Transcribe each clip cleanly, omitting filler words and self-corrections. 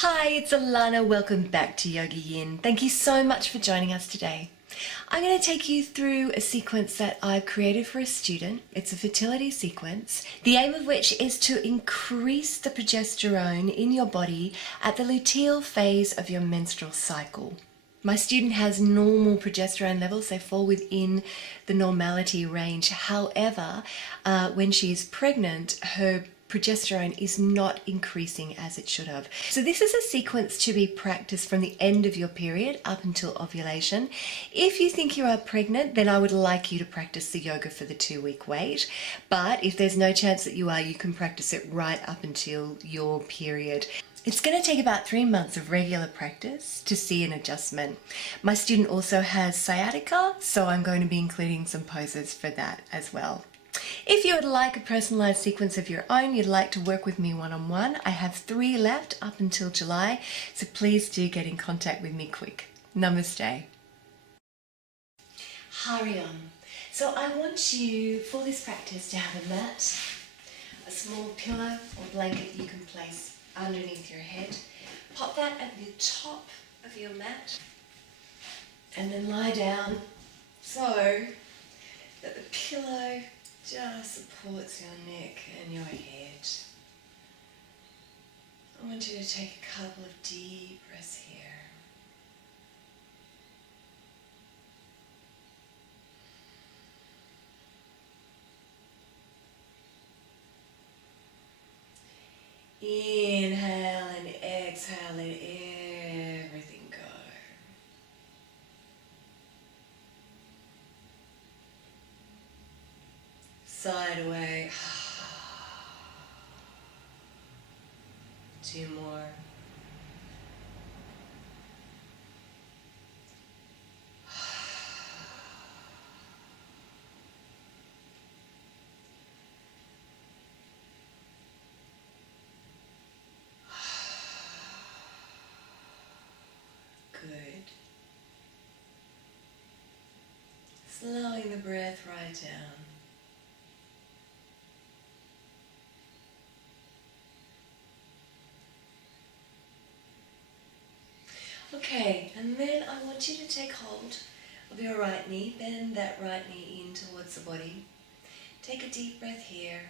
Hi, it's Allannah. Welcome back to YogaYin. Thank you so much for joining us today. I'm going to take you through a sequence that I've created for a student. It's a fertility sequence, the aim of which is to increase the progesterone in your body at the luteal phase of your menstrual cycle. My student has normal progesterone levels. They fall within the normality range. However, when she is pregnant, her progesterone is not increasing as it should have. So this is a sequence to be practiced from the end of your period up until ovulation. If you think you are pregnant, then I would like you to practice the yoga for the 2-week wait. But if there's no chance that you are, you can practice it right up until your period. It's going to take about 3 months of regular practice to see an adjustment. My student also has sciatica, so I'm going to be including some poses for that as well. If you would like a personalized sequence of your own, you'd like to work with me one-on-one, I have 3 left up until July, so please do get in contact with me quick. Namaste. Hurry on. So I want you, for this practice, to have a mat, a small pillow or blanket you can place underneath your head. Pop that at the top of your mat and then lie down so that the pillow just supports your neck and your head. I want you to take a couple of deep breaths here. Inhale and exhale, let everything go. Side away. 2 more. Good. Slowing the breath right down. Okay, and then I want you to take hold of your right knee, bend that right knee in towards the body. Take a deep breath here.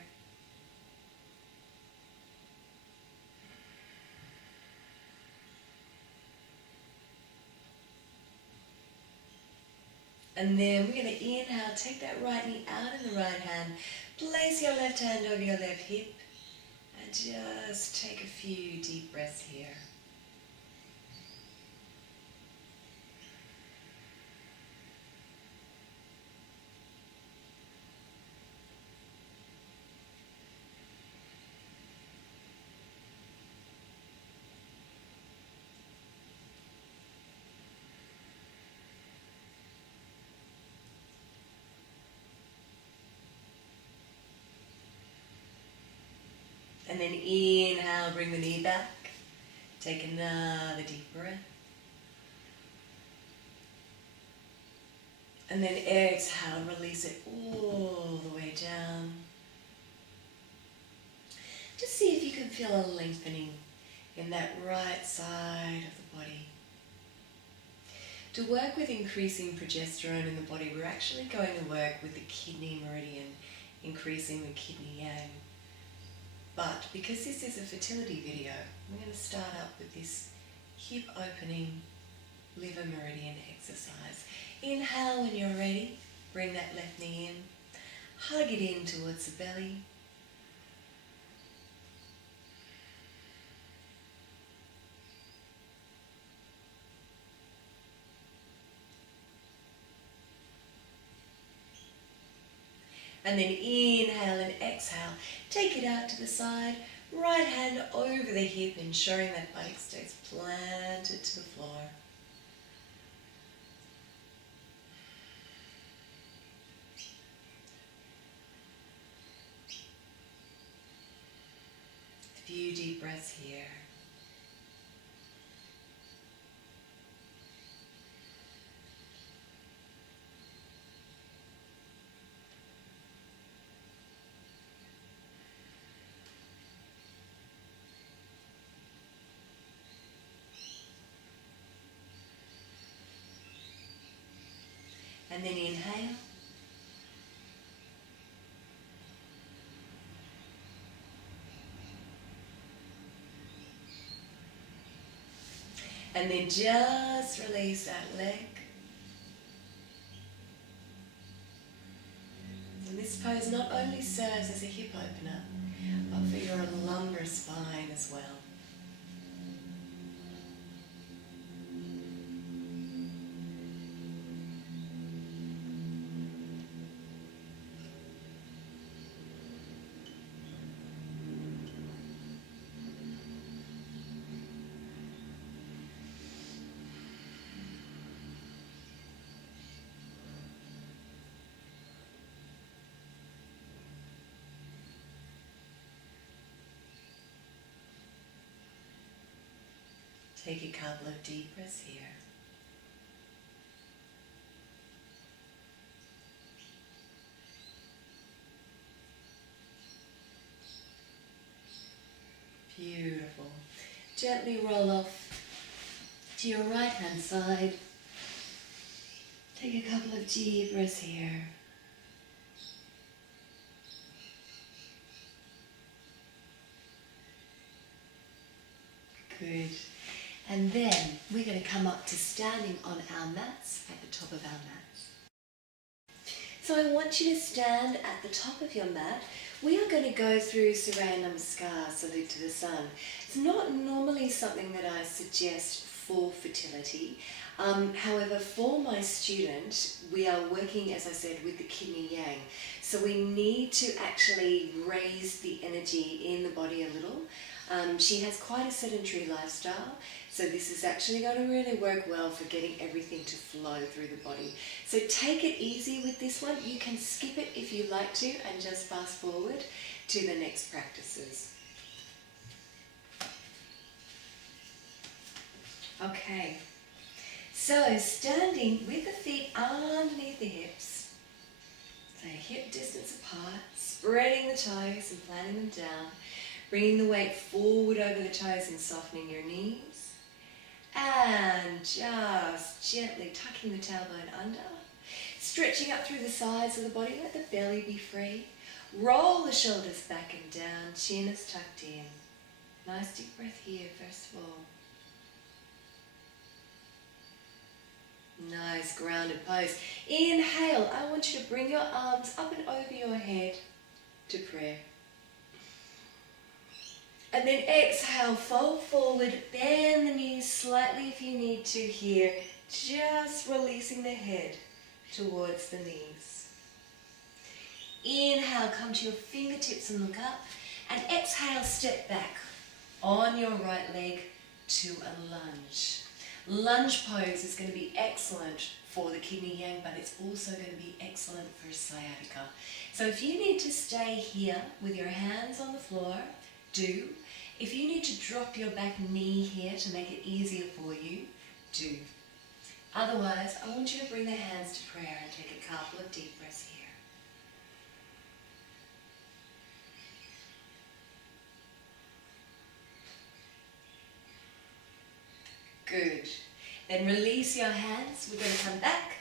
And then we're going to inhale, take that right knee out in the right hand, place your left hand over your left hip, and just take a few deep breaths here. And then inhale, bring the knee back. Take another deep breath. And then exhale, release it all the way down. Just see if you can feel a lengthening in that right side of the body. To work with increasing progesterone in the body, we're actually going to work with the kidney meridian, increasing the kidney yang. But because this is a fertility video, we're going to start up with this hip opening liver meridian exercise. Inhale when you're ready, bring that left knee in, hug it in towards the belly. And then inhale and exhale. Take it out to the side. Right hand over the hip, ensuring that buttock stays planted to the floor. A few deep breaths here. And then inhale. And then just release that leg. And this pose not only serves as a hip opener, but for your lumbar spine as well. Take a couple of deep breaths here. Beautiful. Gently roll off to your right hand side. Take a couple of deep breaths here. Good. And then we're going to come up to standing on our mats at the top of our mats. So I want you to stand at the top of your mat. We are going to go through Surya Namaskar, salute to the sun. It's not normally something that I suggest for fertility. However, for my student, we are working, as I said, with the kidney yang. So we need to actually raise the energy in the body a little. She has quite a sedentary lifestyle, so this is actually going to really work well for getting everything to flow through the body. So take it easy with this one. You can skip it if you like to and just fast forward to the next practices. Okay, so standing with the feet underneath the hips, so hip distance apart, spreading the toes and planting them down. Bringing the weight forward over the toes and softening your knees. And just gently tucking the tailbone under. Stretching up through the sides of the body, let the belly be free. Roll the shoulders back and down, chin is tucked in. Nice deep breath here, first of all. Nice grounded pose. Inhale, I want you to bring your arms up and over your head to prayer. And then exhale, fold forward, bend the knees slightly if you need to here, just releasing the head towards the knees. Inhale, come to your fingertips and look up, and exhale, step back on your right leg to a lunge. Lunge pose is going to be excellent for the kidney yang, but it's also going to be excellent for sciatica. So if you need to stay here with your hands on the floor, do. If you need to drop your back knee here to make it easier for you, do. Otherwise, I want you to bring the hands to prayer and take a couple of deep breaths here. Good. Then release your hands. We're going to come back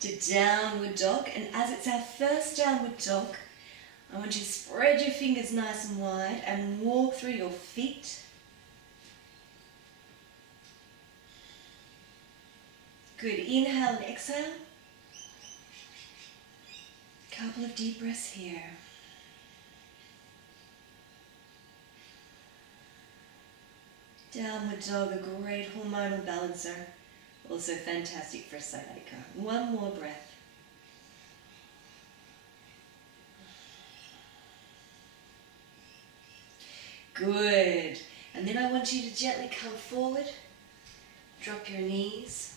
to downward dog. And as it's our first downward dog, I want you to spread your fingers nice and wide and walk through your feet. Good. Inhale and exhale. Couple of deep breaths here. Downward dog, a great hormonal balancer. Also fantastic for sciatica. One more breath. Good. And then I want you to gently come forward, drop your knees,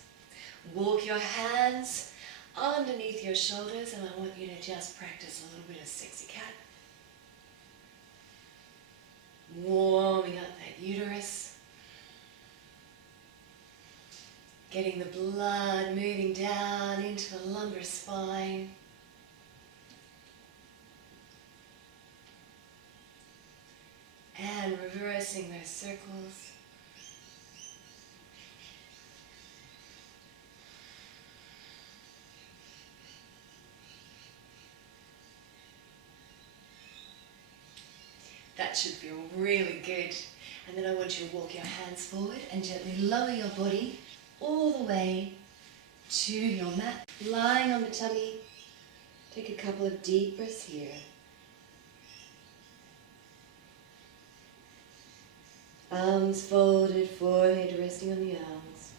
walk your hands underneath your shoulders, and I want you to just practice a little bit of sexy cat. Warming up that uterus, getting the blood moving down into the lumbar spine. And reversing those circles. That should feel really good. And then I want you to walk your hands forward and gently lower your body all the way to your mat. Lying on the tummy, take a couple of deep breaths here. Arms folded, forehead resting on the arms.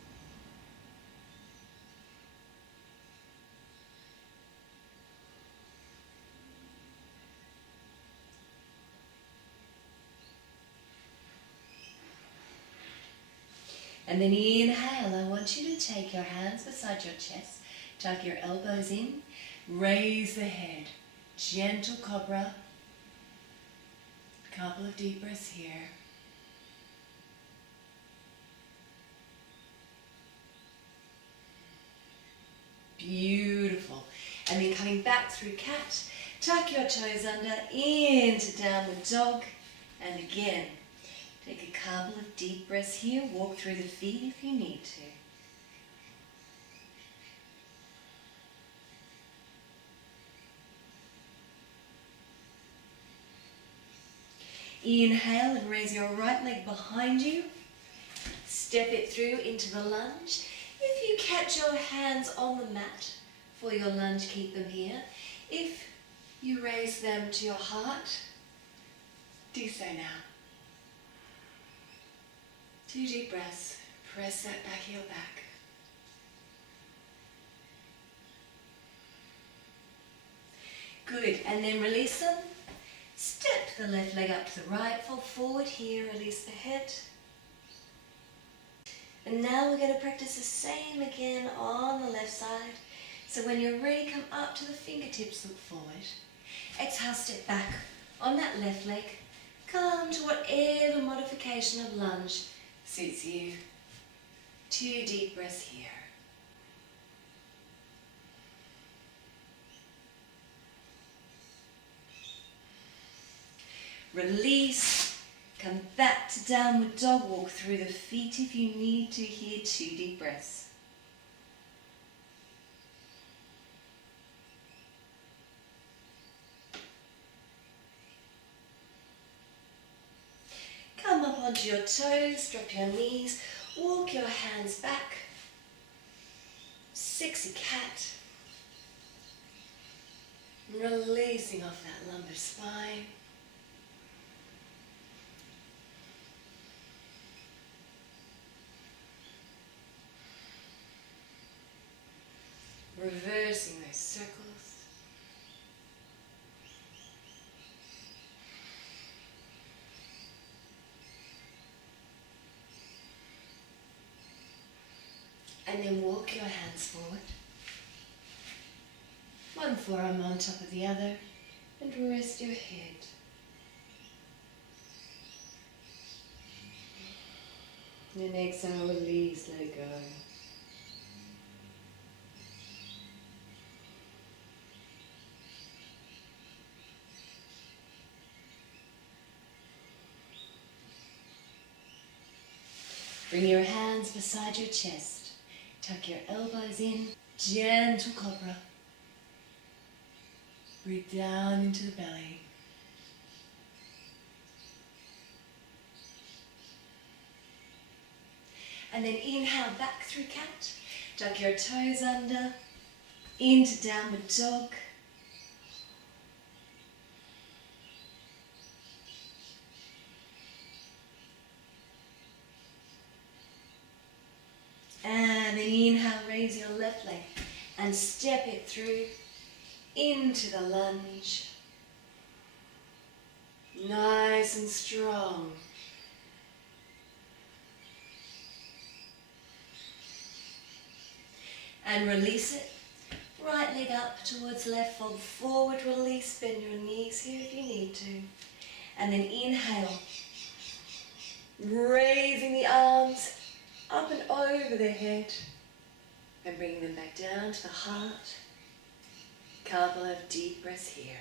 And then inhale, I want you to take your hands beside your chest, tuck your elbows in, raise the head, gentle cobra. Couple of deep breaths here. Beautiful. And then coming back through cat, tuck your toes under, into downward dog, and again. Take a couple of deep breaths here. Walk through the feet if you need to. Inhale and raise your right leg behind you. Step it through into the lunge. If you catch your hands on the mat for your lunge, keep them here. If you raise them to your heart, do so now. 2 deep breaths. Press that back heel back. Good, and then release them. Step the left leg up to the right, fall forward here, release the head. And now we're going to practice the same again on the left side. So when you're ready, come up to the fingertips, look forward. Exhale, step back on that left leg. Come to whatever modification of lunge suits you. 2 deep breaths here. Release. Come back to downward dog. Walk through the feet if you need to here. 2 deep breaths. Come up onto your toes, drop your knees, walk your hands back. Sexy cat. Releasing off that lumbar spine. Reversing those circles. And then walk your hands forward. One forearm on top of the other, and rest your head. And exhale, release, let it go. Bring your hands beside your chest. Tuck your elbows in. Gentle cobra. Breathe down into the belly. And then inhale back through cat. Tuck your toes under. Into downward dog. And then inhale, raise your left leg and step it through into the lunge. Nice and strong. And release it. Right leg up towards left, fold forward, release, bend your knees here if you need to. And then inhale, raising the arms up and over the head and bringing them back down to the heart. Couple of deep breaths here.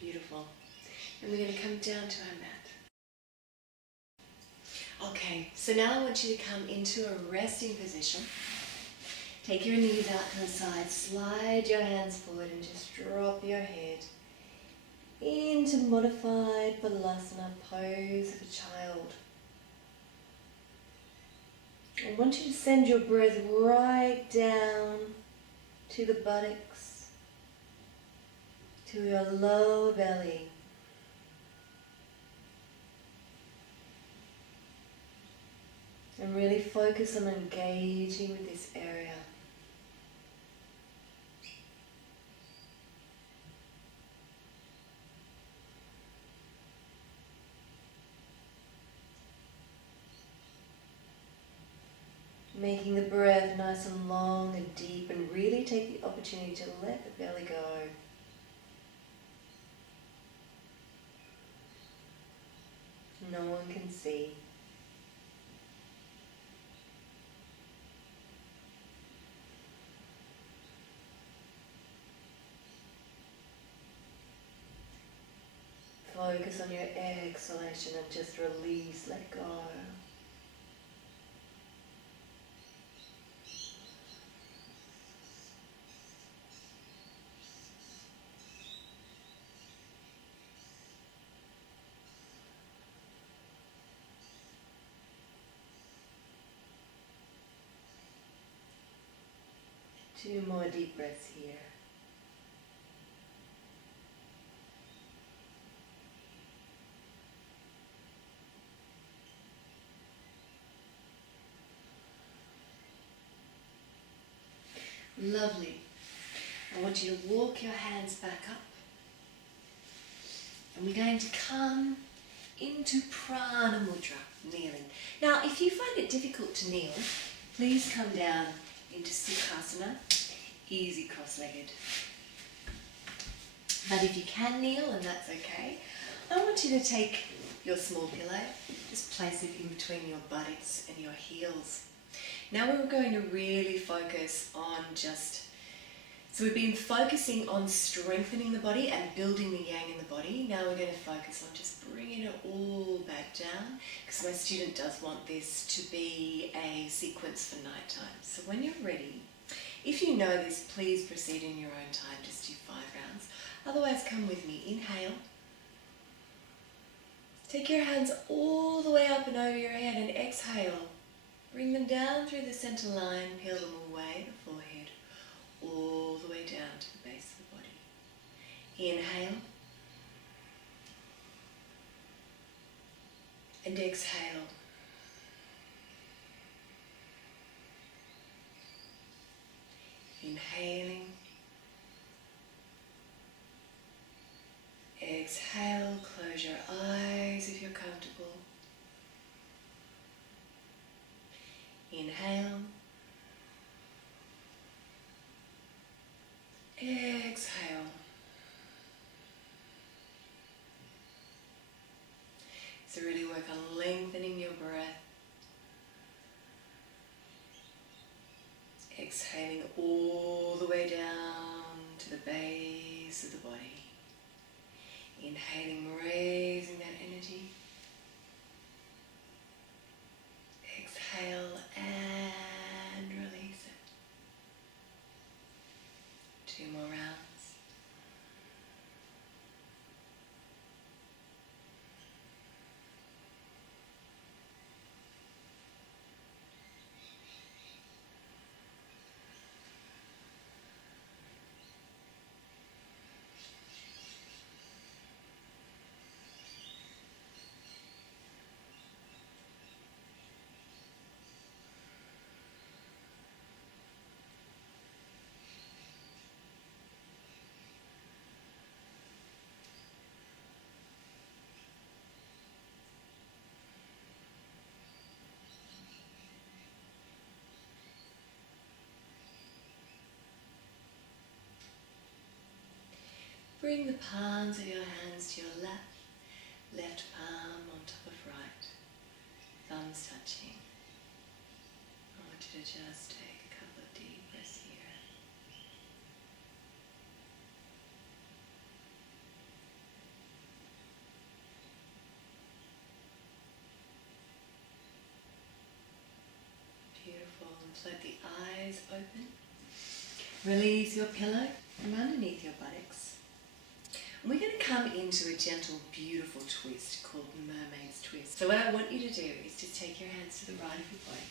Beautiful. And we're going to come down to our mat. Okay, so now I want you to come into a resting position. Take your knees out to the side, slide your hands forward and just drop your head into modified Balasana pose of a child. I want you to send your breath right down to the buttocks, to your lower belly. And really focus on engaging with this area. Making the breath nice and long and deep, and really take the opportunity to let the belly go. No one can see. Focus on your exhalation and just release, let go. Two more deep breaths here. Lovely. I want you to walk your hands back up. And we're going to come into Prana Mudra, kneeling. Now, if you find it difficult to kneel, please come down into Sukhasana, easy cross-legged. But if you can kneel, and that's okay, I want you to take your small pillow, just place it in between your buttocks and your heels. Now we're going to really focus on so we've been focusing on strengthening the body and building the yang in the body. Now we're going to focus on just bringing it all back down, because my student does want this to be a sequence for nighttime. So when you're ready, if you know this, please proceed in your own time, just do 5 rounds. Otherwise, come with me. Inhale. Take your hands all the way up and over your head, and exhale. Bring them down through the center line, peel them away, the forehead, all the way down to the base of the body. Inhale. And exhale. Inhaling. Exhale, close your eyes if you're comfortable. Inhale. Exhale. So really work on lengthening your breath. Exhaling all the way down to the base of the body. Inhaling, raising that energy. Exhale and release it. 2 more rounds. Bring the palms of your hands to your left palm on top of right, thumbs touching. I want you to just take a couple of deep breaths here. Float the eyes open. Release your pillow from underneath your buttocks. And we're going to come into a gentle, beautiful twist called Mermaids Twist. So what I want you to do is just take your hands to the right of your body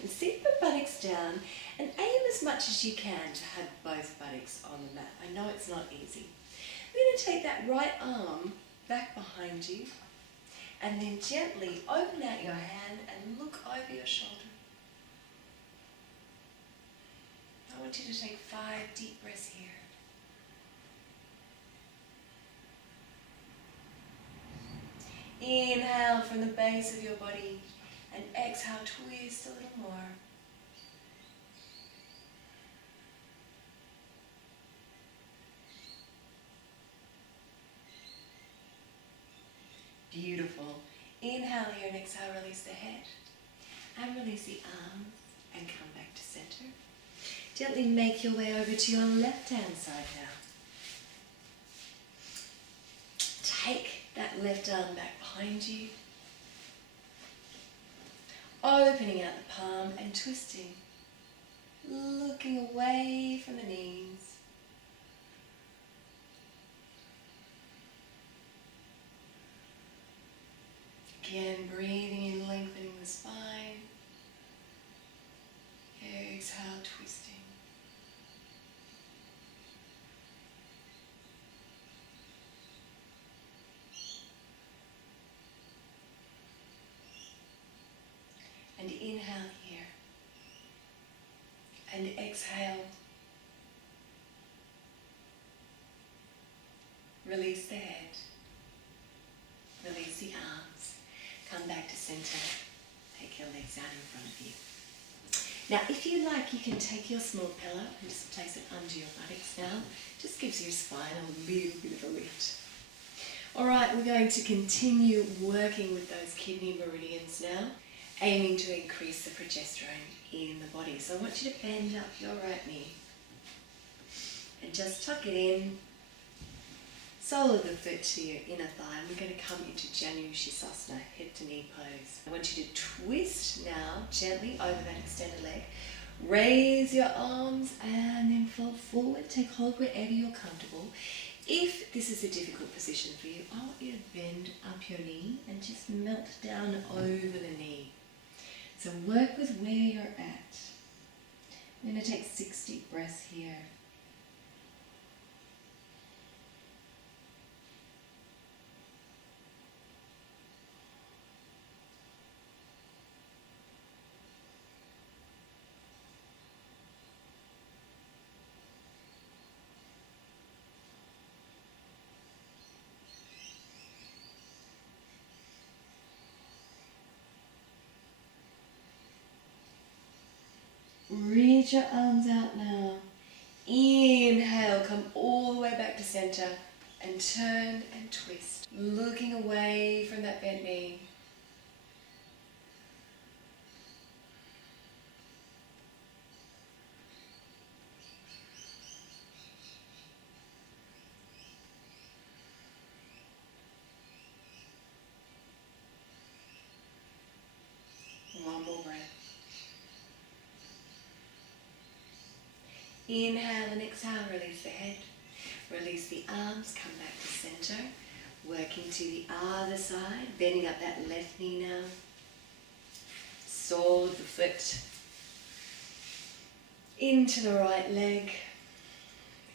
and sit the buttocks down and aim as much as you can to have both buttocks on the mat. I know it's not easy. We're going to take that right arm back behind you and then gently open out your hand and look over your shoulder. I want you to take 5 deep breaths here. Inhale from the base of your body and exhale, twist a little more. Beautiful. Inhale here and exhale, release the head and release the arms and come back to center. Gently make your way over to your left-hand side now. Take that left arm back behind you, opening out the palm and twisting, looking away from the knees. Again, breathing in, lengthening the spine. Exhale, twisting. And inhale here. And exhale. Release the head. Release the arms. Come back to center. Take your legs out in front of you. Now, if you like, you can take your small pillow and just place it under your buttocks now. Just gives your spine a little bit of a lift. All right, we're going to continue working with those kidney meridians now, aiming to increase the progesterone in the body. So I want you to bend up your right knee and just tuck it in. Sole of the foot to your inner thigh, and we're going to come into Janushirasana, head to knee pose. I want you to twist now gently over that extended leg. Raise your arms and then fold forward. Take hold wherever you're comfortable. If this is a difficult position for you, I want you to bend up your knee and just melt down over the knee. So work with where you're at. I'm going to take 6 deep breaths here. Reach your arms out now. Inhale, come all the way back to center and turn and twist. Looking away from that bent knee. One more breath. Inhale and exhale, release the head. Release the arms, come back to center. Working to the other side, bending up that left knee now. Sole of the foot. Into the right leg.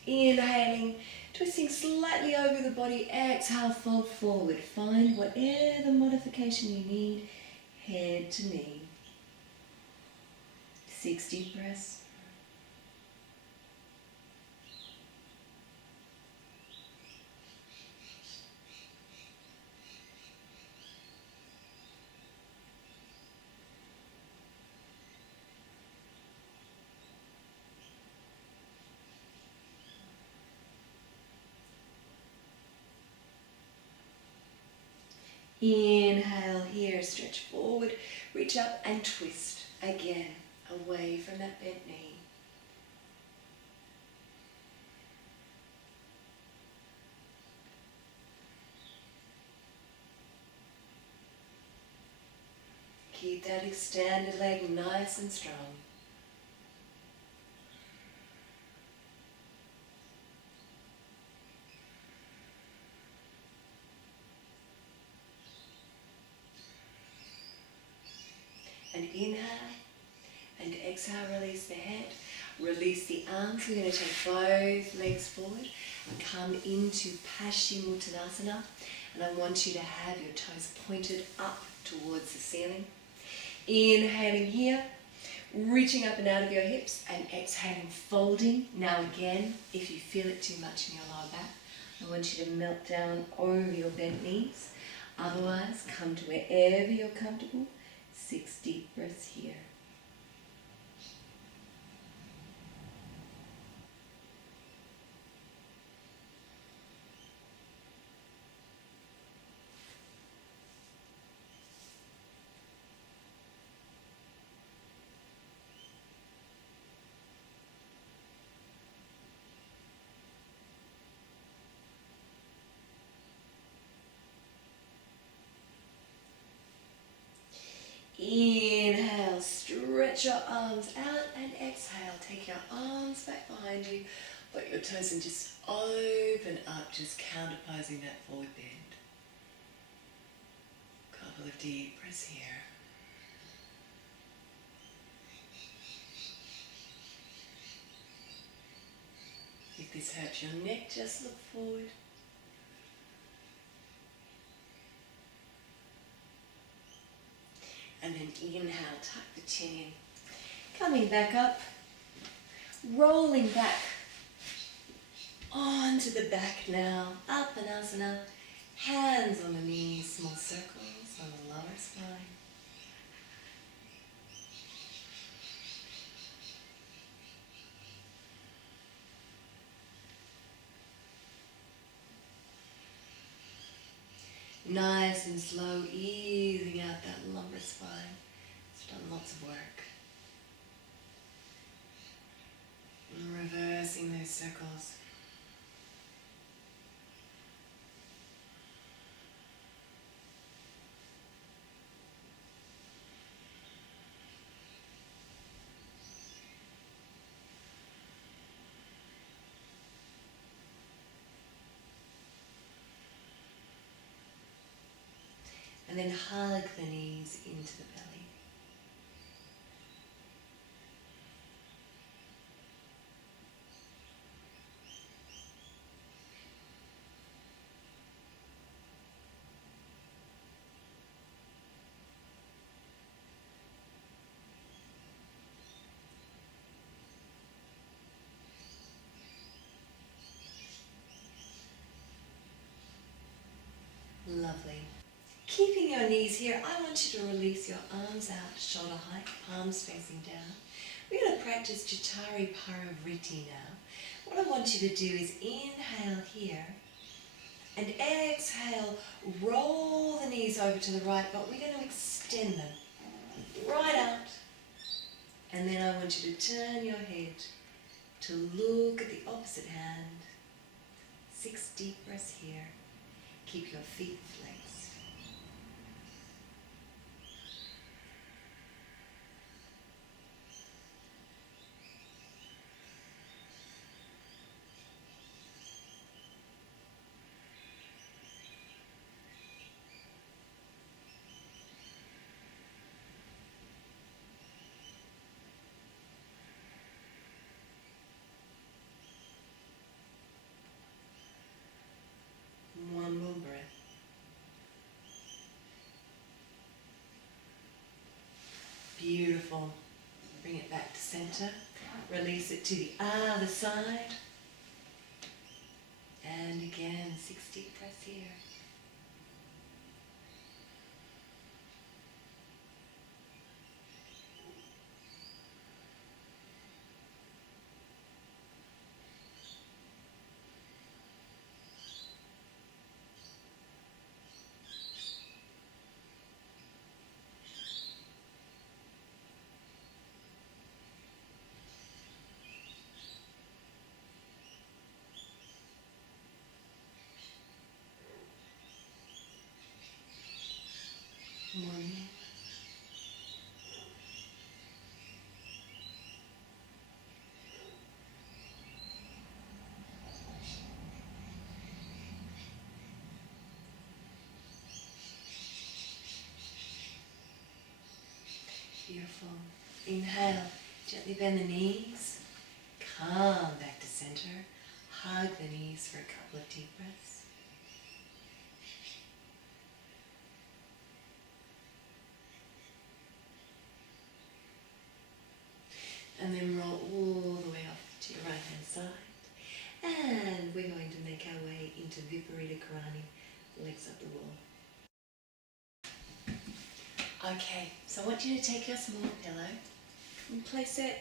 Inhaling, twisting slightly over the body. Exhale, fold forward. Find whatever modification you need, head to knee. 6 deep breaths. Inhale here, stretch forward, reach up and twist again, away from that bent knee. Keep that extended leg nice and strong. And inhale and exhale, release the head, release the arms. We're going to take both legs forward and come into Paschimottanasana. And I want you to have your toes pointed up towards the ceiling. Inhaling here, reaching up and out of your hips, and exhaling, folding. Now again, if you feel it too much in your lower back, I want you to melt down over your bent knees. Otherwise, come to wherever you're comfortable. 6 deep breaths here. Inhale, stretch your arms out, and exhale, take your arms back behind you, put your toes and just open up, just counterposing that forward bend. Couple of deep breaths here. If this hurts your neck, just look forward. And then inhale, tuck the chin in. Coming back up, rolling back onto the back now. Uttanasana, hands on the knees, small circles on the lower spine. Nice and slow, easing out that lumbar spine. It's done lots of work. And reversing those circles. And then hug the knees into the belly. Lovely. Keeping your knees here, I want you to release your arms out, shoulder height, palms facing down. We're going to practice Jatari Parivriti now. What I want you to do is inhale here and exhale, roll the knees over to the right, but we're going to extend them right out. And then I want you to turn your head to look at the opposite hand. 6 deep breaths here. Keep your feet flexed. One more breath. Beautiful. Bring it back to center. Release it to the other side. And again, 6 deep breaths here. Beautiful. Inhale, gently bend the knees. Come back to center. Hug the knees for a couple of deep breaths. And then roll all the way off to your right hand side. And we're going to make our way into Viparita Karani, legs up the wall. Okay, so I want you to take your small pillow and place it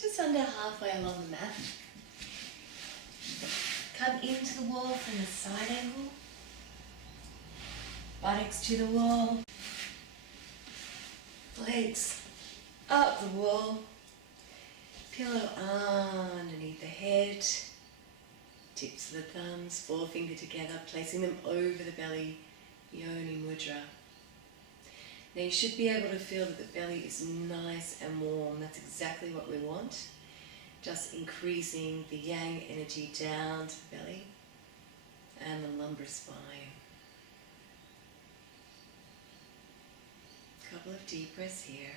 just under halfway along the mat. Come into the wall from the side angle. Buttocks to the wall. Legs up the wall. Pillow underneath the head. Tips of the thumbs, forefinger together, placing them over the belly, Yoni Mudra. Now you should be able to feel that the belly is nice and warm. That's exactly what we want. Just increasing the yang energy down to the belly and the lumbar spine. Couple of deep breaths here.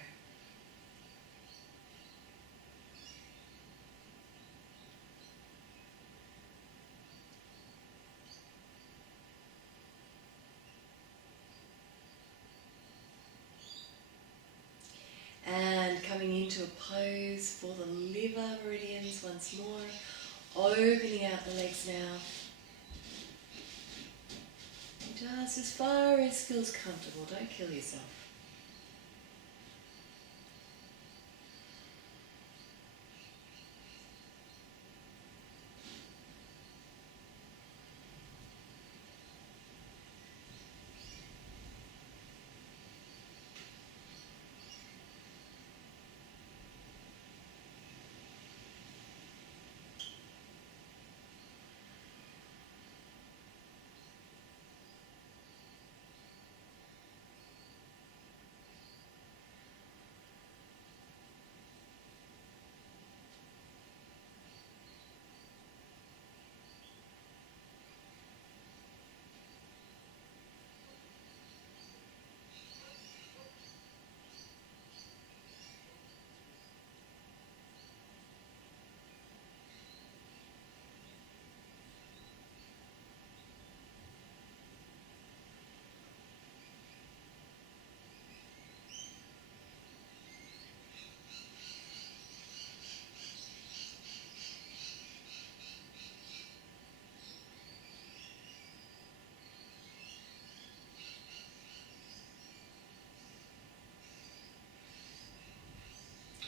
And coming into a pose for the liver meridians once more. Opening out the legs now. Just as far as feels comfortable. Don't kill yourself.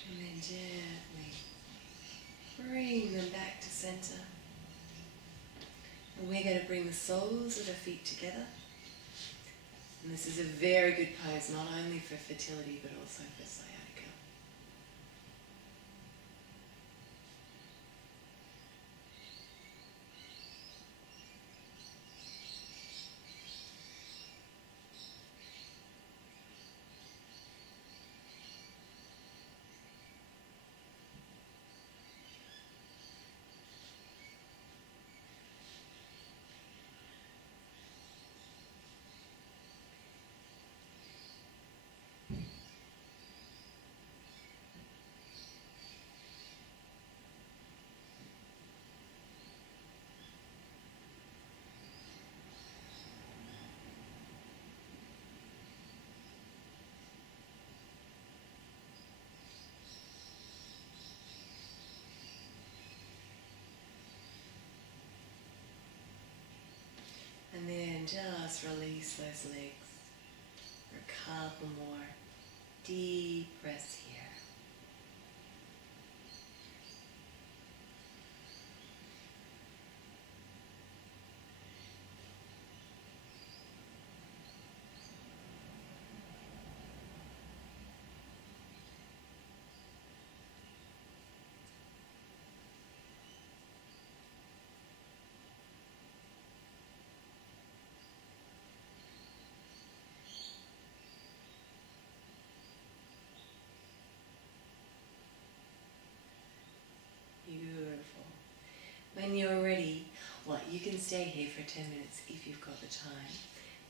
And then gently bring them back to center. And we're going to bring the soles of the feet together. And this is a very good pose, not only for fertility but also for sciatica. And then just release those legs for a couple more deep breaths here. Beautiful. When you're ready, well, you can stay here for 10 minutes if you've got the time.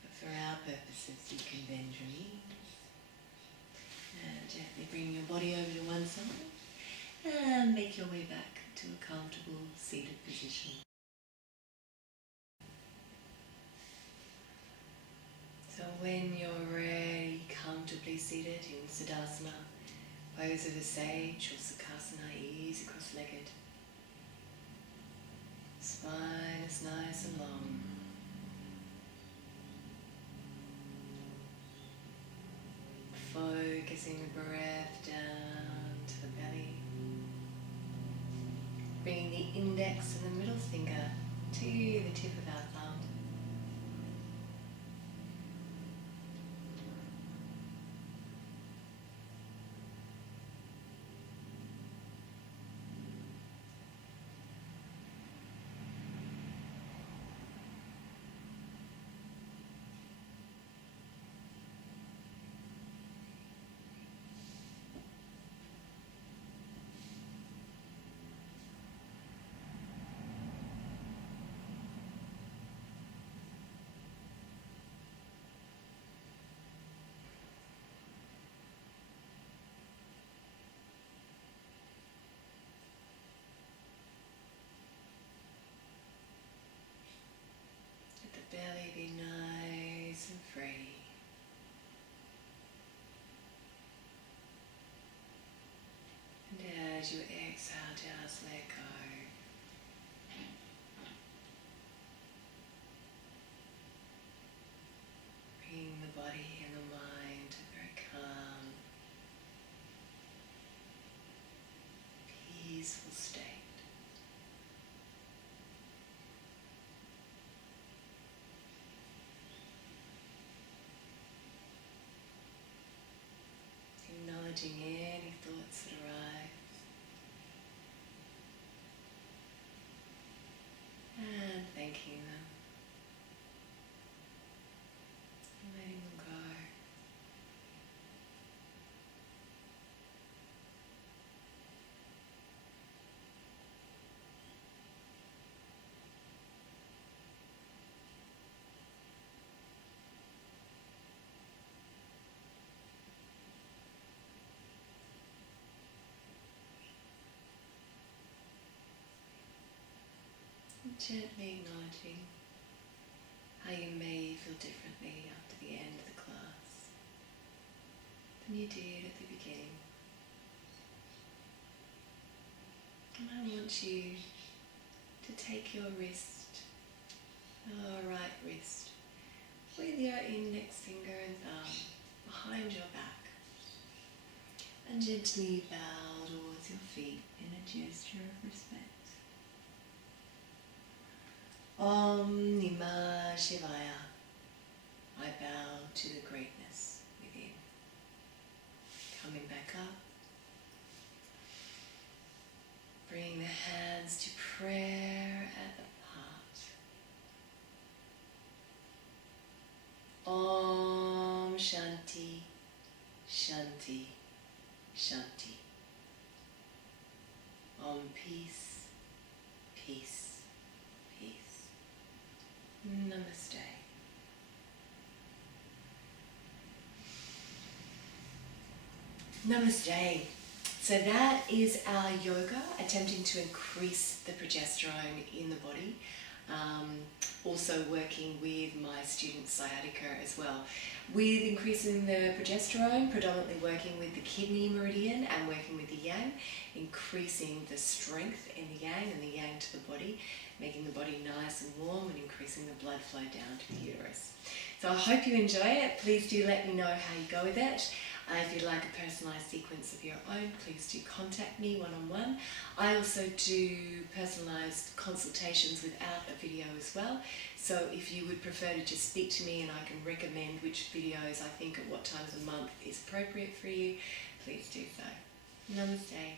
But for our purposes, you can bend your knees and Gently bring your body over to one side and make your way back to a comfortable seated position. So when you're ready, comfortably seated in Siddhasana, pose of a sage or Sukhasana, easy cross-legged. Spine is nice and long. Focusing the breath down to the belly. Bringing the index and the middle finger to the tip of our thumb. Belly be nice and free. And as you exhale, just let go. Bring the body and the mind to a very calm, peaceful state. Acknowledging any thoughts that arise and thanking them and letting them go. Gently acknowledging how you may feel differently after the end of the class than you did at the beginning. And I want you to take your wrist, your right wrist, with your index finger and thumb behind your back and gently bow towards your feet in a gesture of respect. Om Namah Shivaya. I bow to the greatness within. Coming back up. Bring the hands to prayer at the heart. Om Shanti, Shanti, Shanti. Om peace, peace. Namaste. Namaste. So that is our yoga, attempting to increase the progesterone in the body. Also working with my student sciatica as well. With increasing the progesterone, predominantly working with the kidney meridian and working with the yang, increasing the strength in the yang and the yang to the body, making the body nice and warm and increasing the blood flow down to the uterus. So I hope you enjoy it. Please do let me know how you go with it. If you'd like a personalised sequence of your own, please do contact me one-on-one. I also do personalised consultations without a video as well. So if you would prefer to just speak to me and I can recommend which videos I think at what times of the month is appropriate for you, please do so. Namaste.